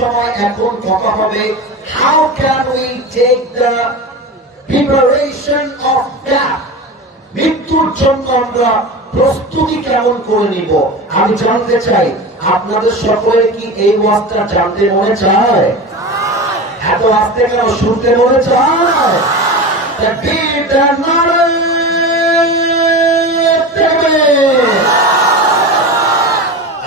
সময় এখন কথা হবে how can we take the preparation of death, মৃত্যুর জন্য আমরা প্রস্তুতি কেমন করে নিব। আমি জানতে চাই আপনাদের সকলের কি এই ওয়াজটা জানতে মনে চায়? এত আস্তে কেন শুনতে মনে চায়?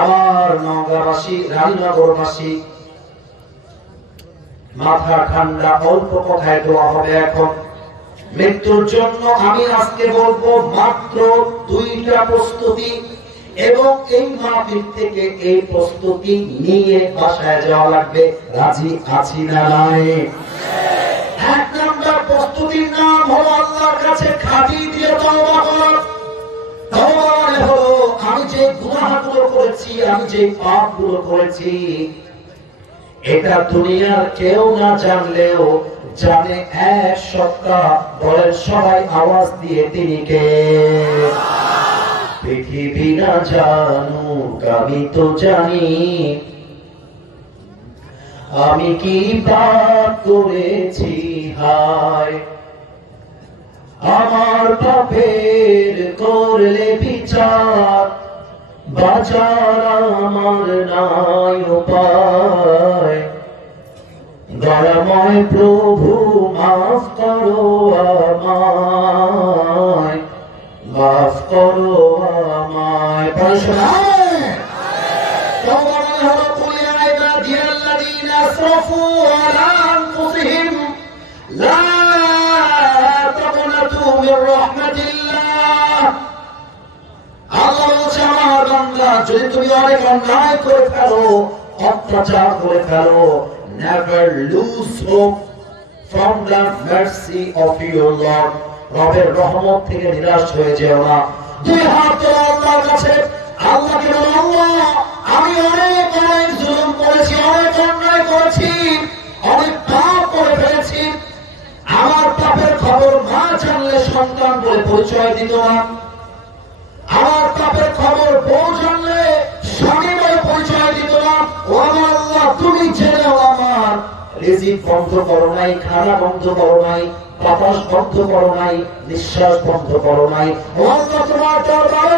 আমার নওগাঁবাসী, রানীনগরবাসী, মাথা ঠান্ডা, অল্প কথায় দোয়া হবে এখন। মৃত্যুর জন্য আমি আজকে বলবো মাত্র 2টা প্রস্তুতি, এবং এই মাহফিল থেকে এই প্রস্তুতি নিয়ে বাসায় যাওয়া লাগবে। রাজি আছি না নাই? 1 নম্বর প্রস্তুতির নাম হলো আল্লাহর কাছে খাঁটি দিয়ে তওবা করা। তওবা মানে হলো আমি যে গুনাহগুলো করেছি, আমি যে পাপগুলো করেছি, এটা দুনিয়ার কেউ না জানলেও জানে এক সত্তা। বলেন সবাই আওয়াজ দিয়ে, তিনি কে? পৃথিবী না জানুক আমি তো জানি, আমি কি পাপ করেছি হায়। আমার পাপের করলে বিচার, বাঁচার আমার নাই উপায়। দয়াময় প্রভু মাফ করো আমায়, মাফ করো আমায়। আসরাফু আলা আনফুসিহিম লা তাকুনাতু মির রাহমাতিল্লাহ। আল্লাহ বলছে আমার বান্দা, যদি তুমি অনেক অন্যায় করে ফেলো, অত্যাচার করে ফেলো, never lose hope from the mercy of your Lord. রবের রহমত থেকে নিরাশ হয়ে যেও না। 2 হাত তোলো আল্লাহর কাছে, আল্লাহকে বলো আল্লাহ আমি অনেক অনেক জুলুম করেছি, অনেক অন্যায় করেছি, অনেক পাপ করে ফেলেছি। আমার পাপের খবর মা জানলে সন্তান বলে পরিচয় দিত না, আমার পাপের খবর বউ জানলে স্বামী বলে পরিচয় দিত না। ও আমার আল্লাহ, তুমি জেনেও আমার রিজিক বন্ধ করো নাই, খানা বন্ধ করো নাই, বাতাস বন্ধ করো নাই, নিঃশ্বাস বন্ধ করো নাই। ও আল্লাহ, তোমার দরবারে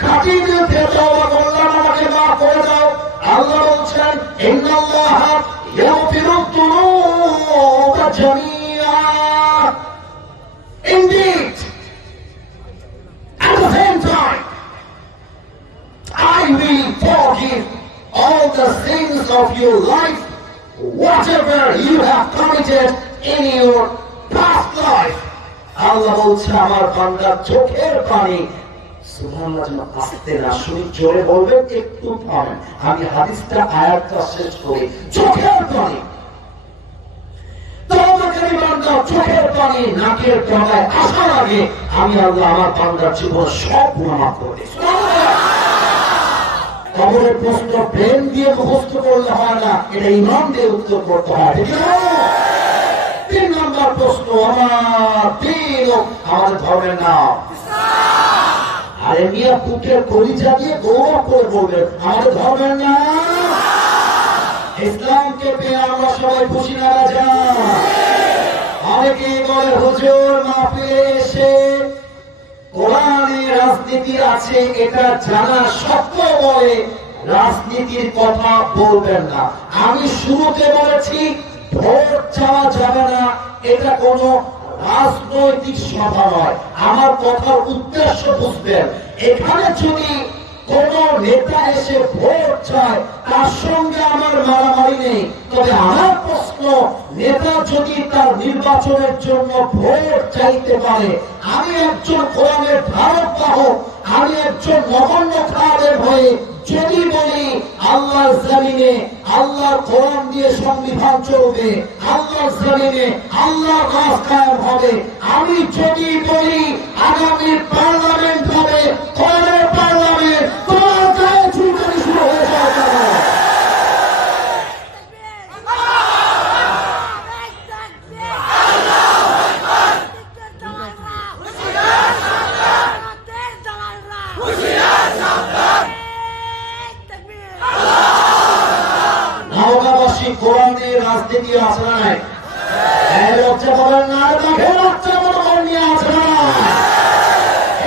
খাঁটি দিলে তওবা করলাম, আমাকে মাফ করে দাও। আল্লাহ বলছেন ইন্নাল্লাহা ইয়াগফিরুয যুনুবা জামিআ। Indeed, at the same time, I will forgive all the sins of your life, whatever you have committed in your past life. আল্লাহ বলছে আমার বান্দার চোখের পানি, সুবহানাল্লাহ, যেন আস্তে না শুনি, জোরে বলবেন, একটু থামেন, আমি হাদিসটা আয়াতটা শেষ করি। চোখের পানি, তওবাকারী বান্দা চোখের পানি নাকের তলায় আসার আগে আমি আল্লাহ আমার বান্দার জীবন সব গুনাহ মাফ করে দিই। কবরের প্রশ্ন ব্রেন দিয়ে মুখস্থ করলে হয় না, এটা ঈমান দিয়ে উত্তর করতে হয়। 3 নম্বর প্রশ্ন, আমার দিন আমাদের ধর্মের নাম। আরে মিয়া, বুকের কলিজা দিয়ে গৌরব করে বলবেন আমাদের ধর্মের নাম। ইসলামকে পেয়ে আমরা সবাই খুশি না রাজা? অনেকেই বলে হুজুর মাহফিলে এসে কোরআনে রাজনীতি আছে এটা জানা সত্ত্বেও বলে রাজনীতির কথা বলবেন না। আমি শুরুতে বলেছি ভোট চাওয়া যাবে না, এটা কোনো রাজনৈতিক সভা নয়। আমার কথার উদ্দেশ্য বুঝবেন। এখানে যদি কোন নেতা এসে ভোট চায়, তার সঙ্গে আমার মারামারি নেই। তবে আমার প্রশ্ন, নেতা যদি তার নির্বাচনের জন্য ভোট চাইতে পারে, আমি একজন কোরআনের ধারক বাহক, আমি একজন নগণ্য খাদের হয়ে যদি বলি আল্লাহর জমিনে আল্লাহর কোরআন দিয়ে সংবিধান চলবে, আল্লাহর জমিনে আল্লাহর রাজ কায়েম হবে, আমি যদি বলি আগামী পার্লামেন্ট হবে কোরআনের পার্লামেন্ট, তোমার গায়ে চুলকানি শুরু হয়ে যাবে। পাশাপাশি কোরআন দিয়ে রাজনীতি আছে না নাই? লজ্জা পাবেন না, বাঘের বাচ্চার মতো মন নিয়ে আছে না নাই?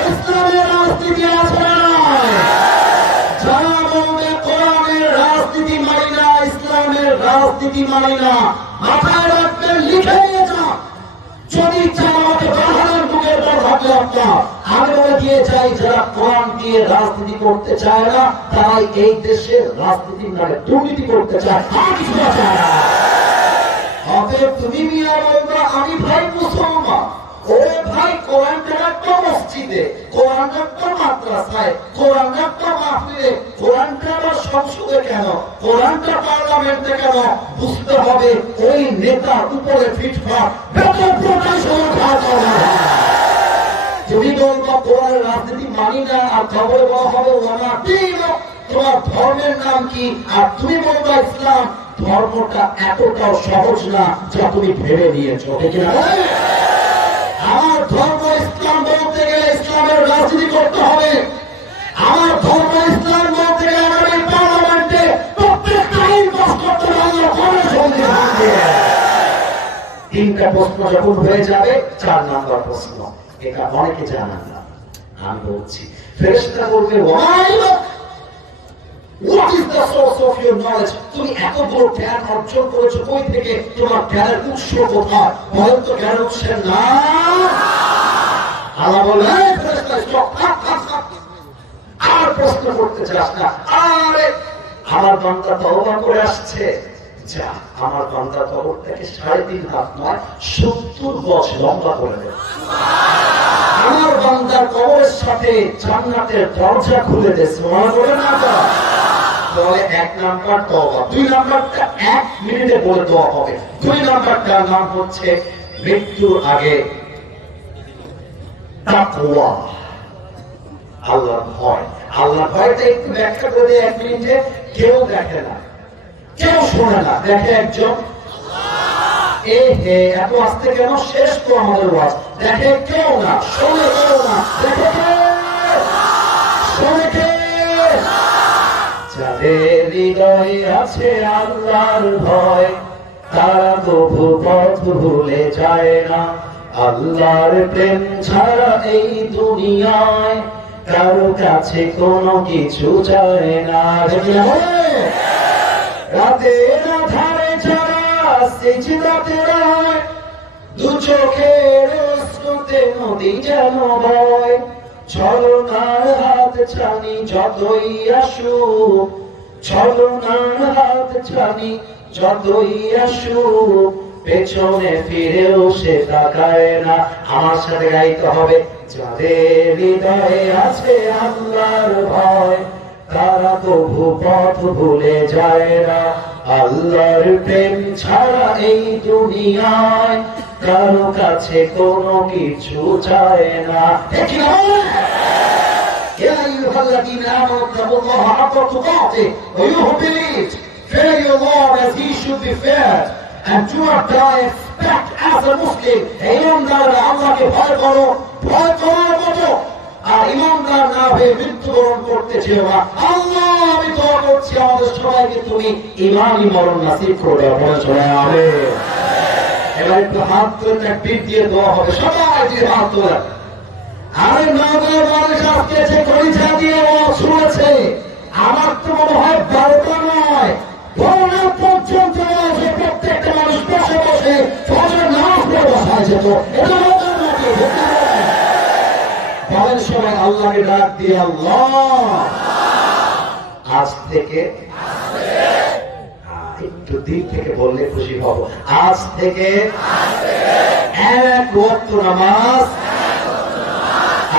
ইসলামের রাজনীতি আছে না নাই? যারা বলবে কোরআনের রাজনীতি মানি না, ইসলামের রাজনীতি মানি না, মাথায় রাখবেন, লিখে নিয়ে যান। যদি চান আমাকে বাহারের বুকের পর থাকলে আপনার আমি বলে দিয়ে চাই, যারা কোরআন দিয়ে রাজনীতি করতে চায় না তারাই এই দেশের রাজনীতির নামে দুর্নীতি করতে চায়, আর কিছু চায় না। অতএব তুমি মিয়া বলবা আমি ভাই মুসলমান, ওরে ভাই কোরআনটা একটা মসজিদে, কোরআনটা একটা মাদ্রাসায়, কোরআনটা একটা মাহফিলে, কোরআনটা আবার সংসদে কেন, কোরআনটা পার্লামেন্টে কেন? বুঝতে হবে ওই নেতা উপরে ফিটফাট, ভেতর প্রকাশ হয়ে তুমি বলবো কোরআনের রাজনীতি মানি না, আর খবরে বলা হবে ওনা দিন, তোমার ধর্মের নাম কি? আর তুমি বলবো ইসলাম। ধর্মটা এতটাও সহজ না যা তুমি ভেবে নিয়েছো, ঠিক না? আমার ধর্ম ইসলাম বলতে গেলে ইসলামের রাজনীতি করতে হবে। আমার ধর্ম ইসলাম বলতে গেলে আমাদের পার্লামেন্টে প্রত্যেকটা আইন পাস করতে হবে। তিনটা প্রশ্ন যখন হয়ে যাবে, 4 নম্বর প্রশ্ন, এটা অনেকে জানেন না, আমি বলছি। ফেরেশতা বলবে What is the source of your knowledge? তুমি এত বড় জ্ঞান অর্জন করেছো কই থেকে? তোমার জ্ঞানের উৎস কোথায়? বলেন তো জ্ঞানের উৎসের নাম। আল্লাহ বলে আর প্রশ্ন করতে চাস না। আরে আমার বান্দা তওবা করে আসছে, যা আমার বান্দা কবরটাকে 3.5 হাত নয় 70 গজ লম্বা করে দেবে। আমার বান্দার কবরের সাথে জান্নাতের দরজা খুলে দে। সুবহানাল্লাহ বলে না তো? বলে 1 নাম্বার তওবা, 2 নাম্বারটা 1 মিনিটে বলে দেওয়া হবে। 2 নাম্বারটার নাম হচ্ছে মৃত্যুর আগে তাকওয়া, আল্লাহর ভয়। আল্লাহর ভয়টা একটু ব্যাখ্যা করে দেয় 1 মিনিটে। কেউ দেখে না, কেউ শোনে না, দেখে একজন এ হে এত আস্তে কেন? শেষ তো আমাদের ওয়াজ। দেখে কেউ না, শোনে কেউ না, দেখে কে? শোনে কে? যাদের হৃদয়ে আছে আল্লাহর ভয়, তারা কবু পথ ভুলে যায় না। আল্লাহর প্রেম ছাড়া এই দুনিয়ায় কারো কাছে কোনো কিছু যায় না। রাতের আধারে যারা সিজদাতে রয়, দু চোখের অশ্রুতে নদী যেন বয়। ছলনার হাত ছানি যতই আসুক, ছলনার হাত ছানি যতই আসুক, পেছনে ফিরেও সে তাকায় না। আমার সাথে গাইতে হবে, যাদের হৃদয়ে আছে আল্লাহর ভয়, তারা কবু পথ ভুলে যায় না। আল্লাহর প্রেম ছাড়া এই দুনিয়ায় কারো কাছে কোনো কিছু চায় না। يا أيها الذين آمنوا اتقوا الله حق تقاته ويوه believed, fear your Lord as he should be feared, and do not die expect as a Muslim. ইমানদাররা আল্লাহকে ভয় করো, ভয় করার মতো। আর ইমানদার না হয়ে মৃত্যুবরণ করতে চেও না। আল্লাহ আমি দোয়া করছি আমাদের সবাইকে তুমি ঈমানি মরণ নসিব করে বলে চলে আবে। এবার একটু হাত তুলে তাকবীর দিয়ে দোয়া হবে, সবাই দিয়ে হাত তোলা। আরে নগর মানুষ আজকে যে পরিচয় দিয়ে শুনেছে, আমার তো মনে হয় 12টা নয় 12 পর্যন্ত প্রত্যেকটা মানুষ বসে বসে ফজর নামাজ পড়ে বসায় যেত। এটা মজার নাকি? বলেন সবাই আল্লাহকে ডাক দিয়ে, আল্লাহ আজ থেকে, একটু দিল থেকে বললে খুশি হব, আজ থেকে 1 ওয়াক্ত নামাজ।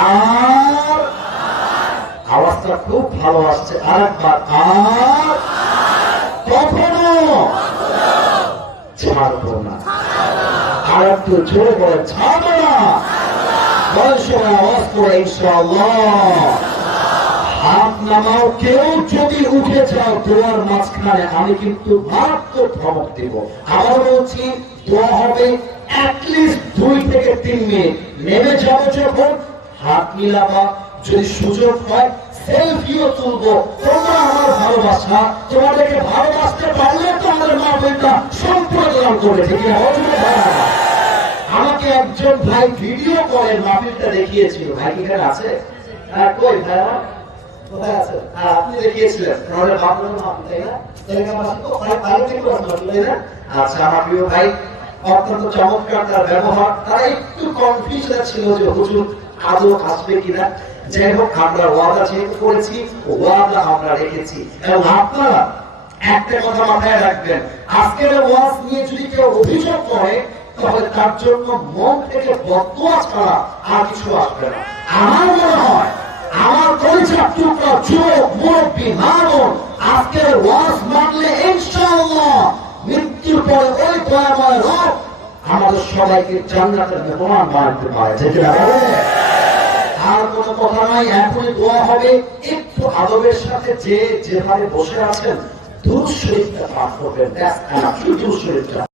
আর আওয়াজটা খুব ভালো আসছে, আরেকবার, আর কখনো ছাড়বো না। আর একটু জোরে বলে, ছাড়বো না। বলেন সবাই আওয়াজ করে ইনশাআল্লাহ। হাত নামাও, কেউ যদি উঠে যাও দোয়ার মাঝখানে আমি কিন্তু মারাত্মক ধমক দিব। আবার বলছি, দোয়া হবে অ্যাটলিস্ট 2 থেকে 3 মিনিট। নেমে যাবো যখন হাত মিলাবা, যদি সুযোগ হয় সেলফিও তুলবো। তোমরা আমার ভালোবাসা, তোমাদেরকে ভালোবাসতে পারলে তো আমাদের মা মাহফিলটা সম্পূর্ণ দান করবে। ঠিক না? আমাকে একজন ভাই ভিডিও কলের মাহফিলটা দেখিয়েছিল। ভাই এখানে আছে? হ্যাঁ, কই ভাই আমার? কোথায় আছে? হ্যাঁ, আপনি দেখিয়েছিলেন। তাহলে ভাবলেন মাহফিল, তাই না? আচ্ছা, আমার প্রিয় ভাই অত্যন্ত চমৎকার তার ব্যবহার। তারা একটু কনফিউশন ছিল যে হুজুর আদৌ আসবে কিনা। যাই হোক, আমরা ওয়াদা যেহেতু করেছি, ওয়াদা আমরা রেখেছি। এবং আপনারা একটা কথা মাথায় রাখবেন, আজকের ওয়াজ নিয়ে যদি কেউ অভিযোগ করে তাহলে তার জন্য মন থেকে বদদুয়া ছাড়া আর কিছু আসবে না। আমার মনে হয় আমার কলিজার টুকরা যুবক মুরব্বী মা-বোন আজকের ওয়াজ মানলে ইনশাআল্লাহ মৃত্যুর পরে ওই দয়াময় রব আমাদের সবাইকে জান্নাতের মেহমান বানাতে পারে। ঠিক না? আর কোনো কথা নাই, এখনই দোয়া হবে। একটু আদবের সাথে যে যেভাবে বসে আছেন দুরূদ শরীফটা পাঠ করবেন। That's enough. দুরূদ শরীফটা